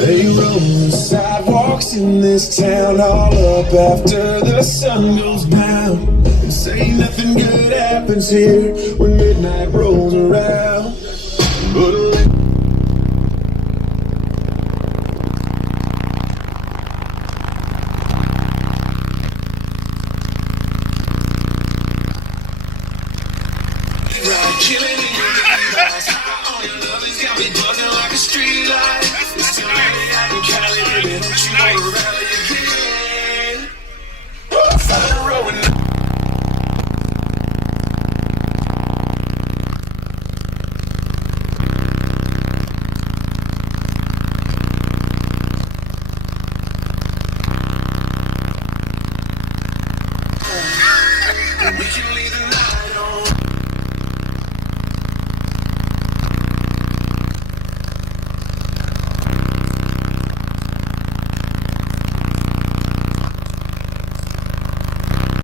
They roam the sidewalks in this town all up after the sun goes down, and say nothing good happens here when midnight rolls around. But